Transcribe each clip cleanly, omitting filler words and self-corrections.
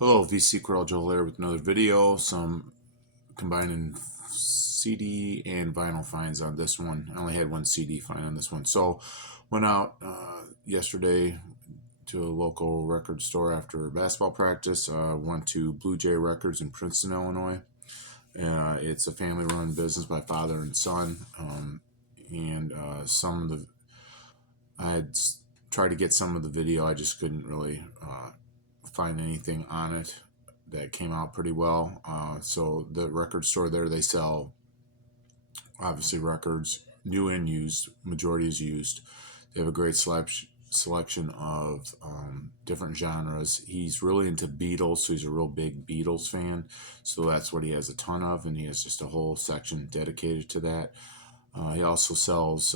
Hello, VC Corral Joel here with another video. Some combining CD and vinyl finds on this one. I only had one CD find on this one. So went out yesterday to a local record store after basketball practice. Went to Blue Jay Records in Princeton, Illinois. It's a family-run business by father and son. And some of the I had tried to get some of the video. I just couldn't really find anything on it that came out pretty well. So the record store there, they sell obviously records, new and used. Majority is used. They have a great selection of different genres. He's really into Beatles, so he's a real big Beatles fan. So that's what he has a ton of, and he has just a whole section dedicated to that. He also sells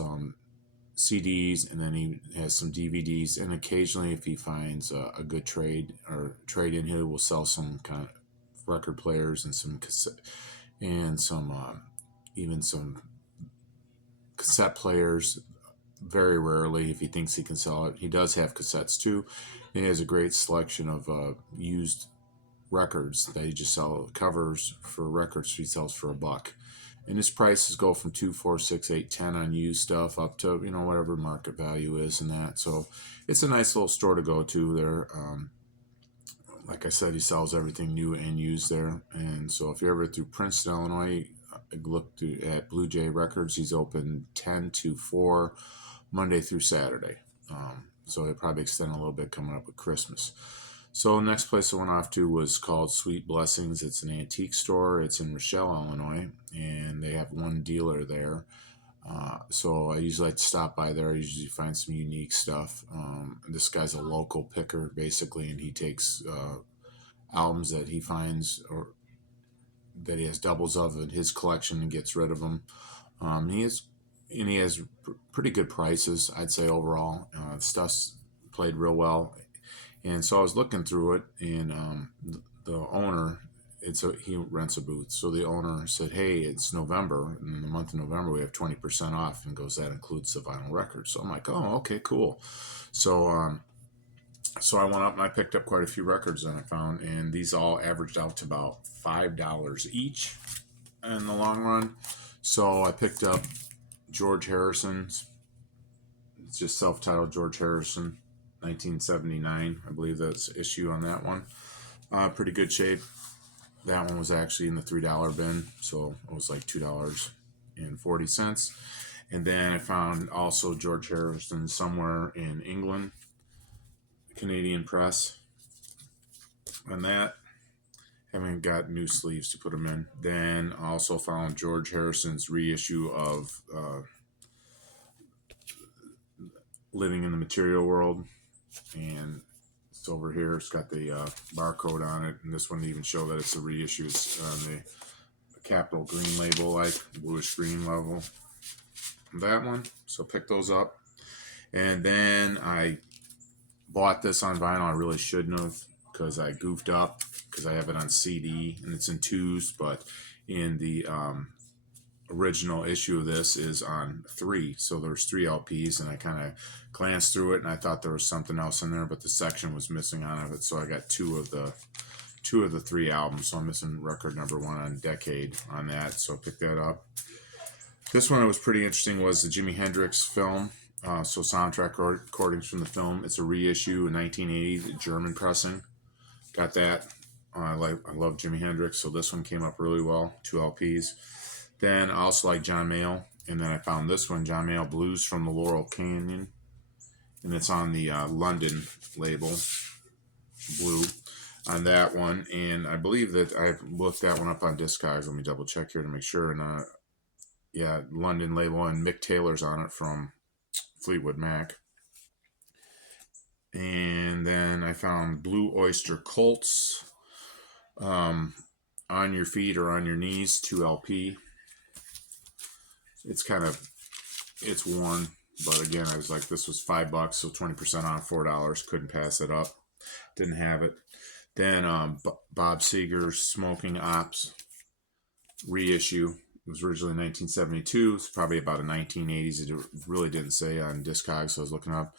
CDs, and then he has some DVDs, and occasionally if he finds a good trade or trade in, he will sell some kind of record players and some cassette and some even some cassette players. Very rarely, if he thinks he can sell it. He does have cassettes too, and he has a great selection of used records that he just sell covers for records he sells for $1. And his prices go from 2, 4, 6, 8, 10 on used stuff up to whatever market value is and that. So it's a nice little store to go to there. Like I said, he sells everything new and used there. And so if you're ever through Princeton, Illinois, look at Blue Jay Records. He's open 10 to 4 Monday through Saturday. So it probably extend a little bit coming up with Christmas. So the next place I went off to was called Sweet Blessings. It's an antique store. It's in Rochelle, Illinois, and they have one dealer there. So I usually like to stop by there. I usually find some unique stuff. This guy's a local picker, basically, and he takes albums that he finds or that he has doubles of in his collection and gets rid of them. He has pretty good prices, I'd say, overall. Stuff's played real well. And so I was looking through it, and the owner, he rents a booth. So the owner said, "Hey, it's November, and in the month of November we have 20% off," and goes, "That includes the vinyl record." So I'm like, "Oh, okay, cool." So so I went up and I picked up quite a few records that I found, and these all averaged out to about $5 each in the long run. So I picked up George Harrison's. It's just self-titled George Harrison. 1979, I believe that's issue on that one. Pretty good shape. That one was actually in the $3 bin, so it was like $2.40. And then I found also George Harrison somewhere in England, Canadian Press, and that. Haven't got new sleeves to put them in. Then I also found George Harrison's reissue of Living in the Material World, and it's over here. It's got the barcode on it, and this one even show that it's a reissue. It's on the capital green label, like bluish green level. That one. So pick those up, and then I bought this on vinyl. I really shouldn't have, because I goofed up, because I have it on CD and it's in 2s, but in the original issue of this is on 3, so there's 3 LPs, and I kind of glanced through it and I thought there was something else in there, but the section was missing out of it, so I got two of the 3 albums. So I'm missing record number 1 on Decade on that, so pick that up. This one that was pretty interesting was the Jimi Hendrix film. So soundtrack recordings from the film. It's a reissue in 1980, German pressing. Got that. I love Jimi Hendrix, so this one came up really well. 2 LPs. Then I also like John Mayall, and then I found this one, John Mayall Blues from the Laurel Canyon, and it's on the London label, blue, on that one. And I believe that I've looked that one up on Discogs. Let me double check here to make sure. And yeah, London label, and Mick Taylor's on it from Fleetwood Mac. And then I found Blue Oyster Cult's On Your Feet or On Your Knees, 2 LP. It's worn, but again, I was like, this was $5, so 20% off, $4. Couldn't pass it up. Didn't have it. Then Bob Seger's Smoking Ops reissue. It was originally 1972. It's probably about a 1980s. It really didn't say on Discogs, so I was looking up.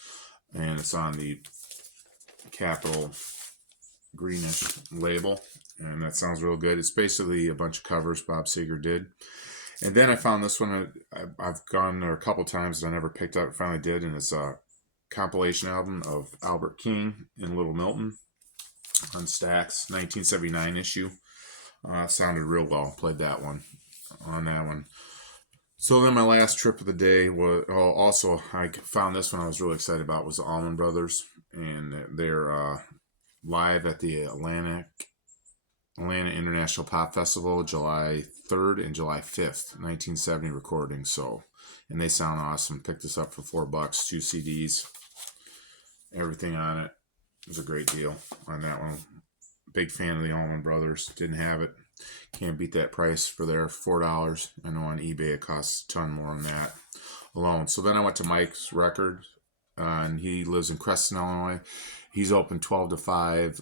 And it's on the Capital greenish label, and that sounds real good. It's basically a bunch of covers Bob Seger did. And then I found this one. I've gone there a couple times and I never picked up. Finally did, and it's a compilation album of Albert King and Little Milton on Stax, 1979 issue. Sounded real well. Played that one on that one. So then my last trip of the day was also I found this one I was really excited about was the Allman Brothers, and they're live at the Atlanta International Pop Festival, July 3rd and July 5th, 1970 recording. So, and they sound awesome. Picked this up for $4, 2 CDs, everything on it. It was a great deal on that one. Big fan of the Allman Brothers. Didn't have it. Can't beat that price for their $4. I know on eBay it costs a ton more than that alone. So then I went to Mike's Records, and he lives in Creston, Illinois. He's open 12 to 5,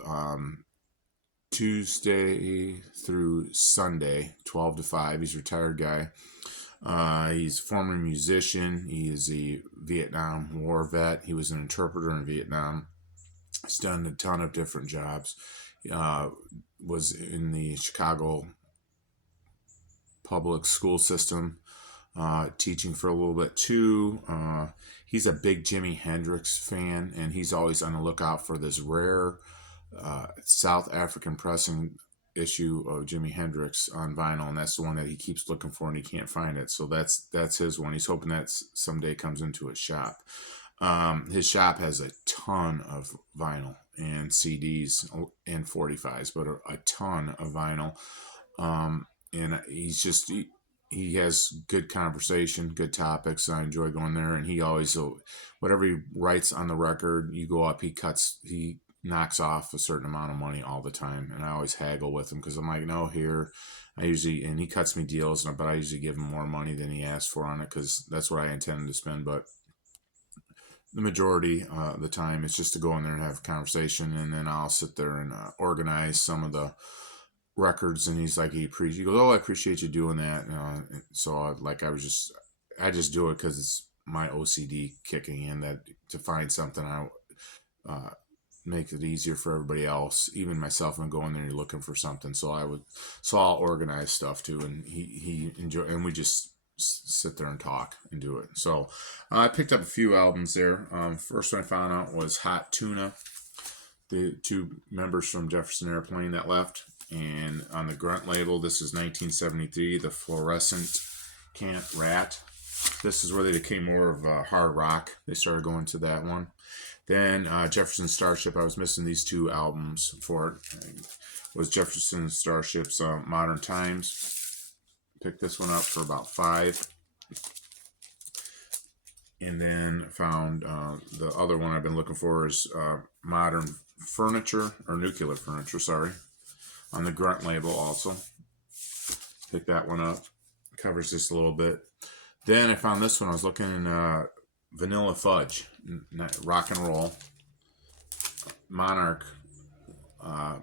Tuesday through Sunday, 12 to 5. He's a retired guy. He's a former musician. He is a Vietnam War vet. He was an interpreter in Vietnam. He's done a ton of different jobs. Was in the Chicago public school system, teaching for a little bit too. He's a big Jimi Hendrix fan, and he's always on the lookout for this rare South African pressing issue of Jimi Hendrix on vinyl, and that's the one that he keeps looking for and he can't find it. So that's his one. He's hoping that someday comes into his shop. His shop has a ton of vinyl and CDs and 45s, but a ton of vinyl. And he has good conversation, good topics. I enjoy going there, and he always, whatever he writes on the record, you go up, he knocks off a certain amount of money all the time, and I always haggle with him because I'm like, no, here, and he cuts me deals, but I usually give him more money than he asks for on it because that's what I intended to spend, but the majority of the time it's just to go in there and have a conversation, and then I'll sit there and organize some of the records, and he's like, he goes, oh, I appreciate you doing that. So I just do it because it's my OCD kicking in, that to find something I make it easier for everybody else, even myself, and go in there and looking for something. So I'll organize stuff too, and he enjoy, and we just sit there and talk and do it. So I picked up a few albums there. First one I found out was Hot Tuna, the two members from Jefferson Airplane that left. And on the Grunt label, this is 1973, the Fluorescent Cant Rat. This is where they became more of hard rock. They started going to that one. Then Jefferson Starship, I was missing these two albums for it. Was Jefferson Starship's Modern Times. Picked this one up for about $5. And then found the other one I've been looking for is Modern Furniture, or Nuclear Furniture, sorry, on the Grunt label also. Picked that one up. Covers just a little bit. Then I found this one. I was looking in Vanilla Fudge, rock and roll, Monarch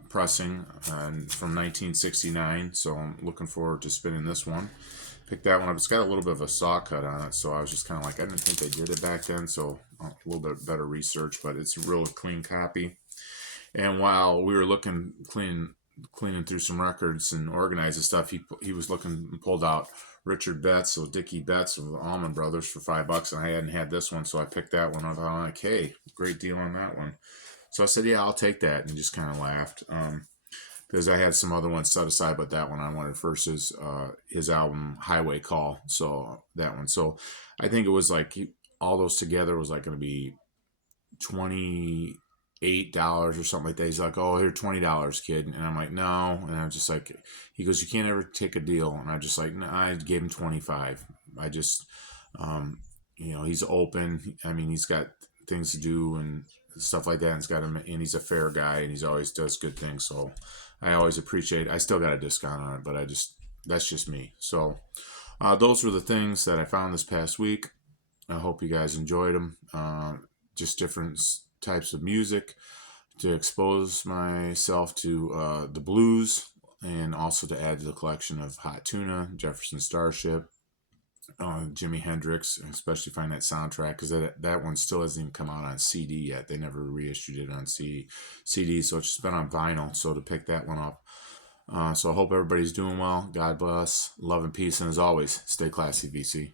pressing from 1969. So I'm looking forward to spinning this one. Picked that one up. It's got a little bit of a saw cut on it, so I was just kind of like, I didn't think they did it back then, so a little bit better research, but it's a real clean copy. And while we were cleaning through some records and organizing stuff, he was looking and pulled out Richard Betts, so Dickie Betts of the Allman Brothers for $5, and I hadn't had this one, so I picked that one up. I'm like, hey, great deal on that one. So I said, yeah, I'll take that, and just kind of laughed. Because I had some other ones set aside, but that one I wanted first is his album Highway Call. So that one. So I think it was like all those together was like going to be $28 or something like that. He's like, oh, here, $20, kid. And I'm like, no. And I'm just like, he goes, you can't ever take a deal. And I'm just like, no, I gave him 25. I just, he's open. I mean, he's got things to do and stuff like that. And he's a fair guy, and he's always does good things. So I always appreciate it. I still got a discount on it, but that's just me. So those were the things that I found this past week. I hope you guys enjoyed them. Just different types of music to expose myself to the blues, and also to add to the collection of Hot Tuna, Jefferson Starship, Jimi Hendrix, especially find that soundtrack, because that one still hasn't even come out on CD yet. They never reissued it on CD, so it's just been on vinyl. So to pick that one up. So I hope everybody's doing well. God bless, love and peace, and as always, stay classy, VC.